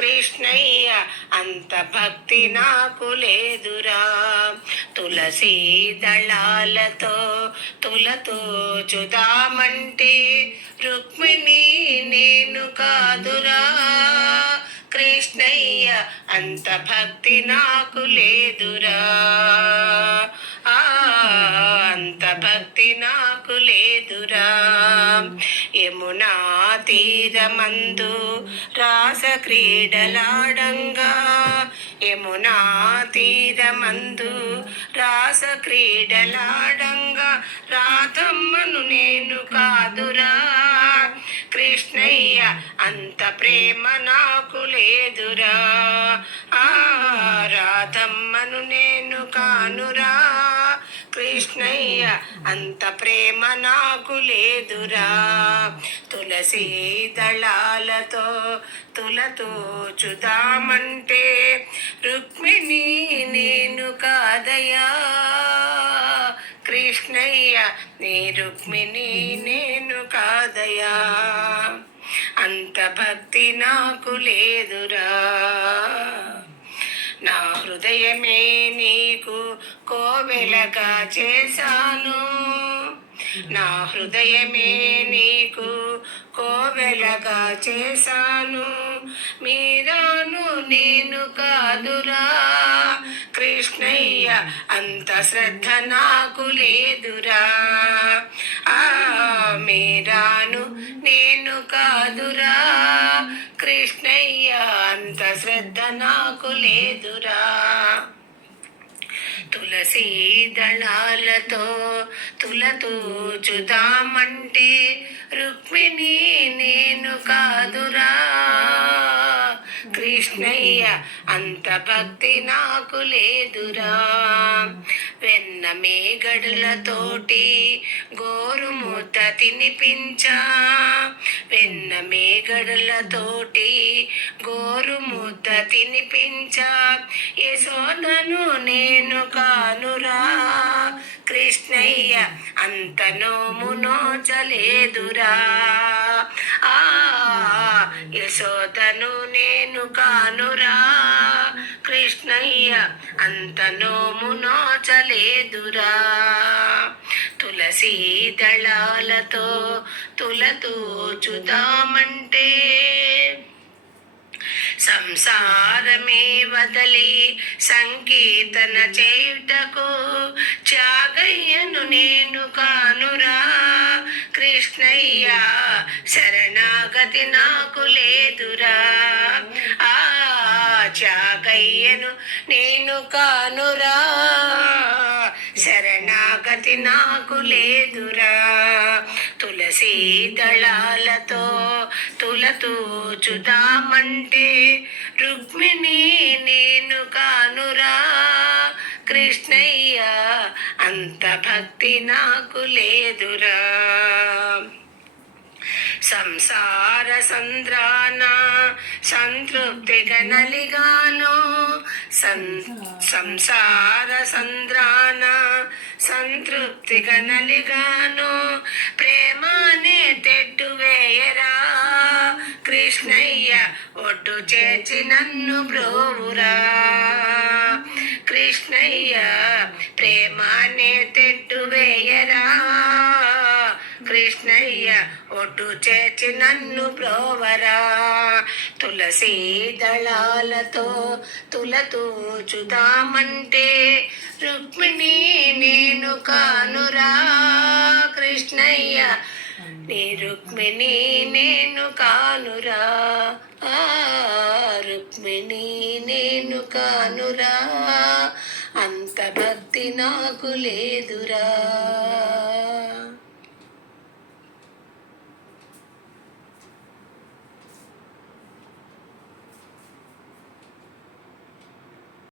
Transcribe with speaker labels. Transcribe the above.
Speaker 1: కృష్ణయ్య అంత భక్తి నాకు లేదురా. తులసీ దళాలతో తులతో చుదామంటే రుక్మిణి నేను కాదురా. కృష్ణయ్య అంత భక్తి నాకు లేదురా. ఆ, అంత భక్తి నాకు లేదురా. యమునా తీరమందు రాస క్రీడలాడంగా. యమునా తీరమందు రాస క్రీడలాడంగా. రాధమ్మను నేను కాదురా. కృష్ణయ్య అంత ప్రేమ నాకు లేదురా. ఆ రాధమ్మను నేను కానురా. కృష్ణయ్య అంత ప్రేమ నాకు లేదురా. తులసి దళాలతో తులతో చుదామంటే రుక్మిణి నేను కాదయా కృష్ణయ్య నీ రుక్మిణి నేను కాదయా భక్తి నాకు లేదురా. నా హృదయమే నీకు కోవెలగా చేశాను. నా హృదయమే నీకు కోవెలగా చేశాను. మీరాను నేను కాదురా. కృష్ణయ్య అంత శ్రద్ధ నాకు లేదురా. ఆ కాదురా. కృష్ణయ్య అంత శ్రద్ధ నాకు లేదురా. తులసీ దళాలతో తులతూచుదామంటే రుక్మిణి నేను కాదురా. కృష్ణయ్య అంత భక్తి నాకు లేదురా. వెన్న మేగడులతోటి గోరుమూత తినిపించా. వెన్న మేగడులతోటి గోరుమూత తినిపించా. యశోదను నేను కానురా. కృష్ణయ్య అంత నోము నోచలేదురా. ఆ యశోదను నేను కానురా. కృష్ణయ్య అంత నోము నోచలేదురా. తులసీ దళాలతో తులతో చుదామంటే సంసారమే వదలి సంకీర్తన చేయుటకు త్యాగయ్యను నేను కానురా. కృష్ణయ్య శరణాగతి నాకు లేదురా. చాకయ్యను నేను కానురా. శరణాగతి నాకు లేదురా. తులసీ దళాలతో తులతూచుదామంటే రుక్మిణి నేను కానురా. కృష్ణయ్య అంత భక్తి నాకు లేదురా. సంసార సంద్రానా సంతృప్తిగా నలిగాను సం సంసార సంద్రాన సంతృప్తిగా నలిగాను ప్రేమానే తెట్టు వేయరా కృష్ణయ్య ఒడ్డు చేర్చి నన్ను బ్రోవురా కృష్ణయ్య ప్రేమానే తెట్టు వేయరా కృష్ణయ్య ఒడ్డు చేర్చి నన్ను ప్రోవరా. తులసీ దళాలతో తులతూచుదామంటే రుక్మిణి నేను కానురా. కృష్ణయ్య నీ రుక్మిణి నేను కానురా. ఆ రుక్మిణి నేను కానురా. అంత భక్తి నాకు లేదురా.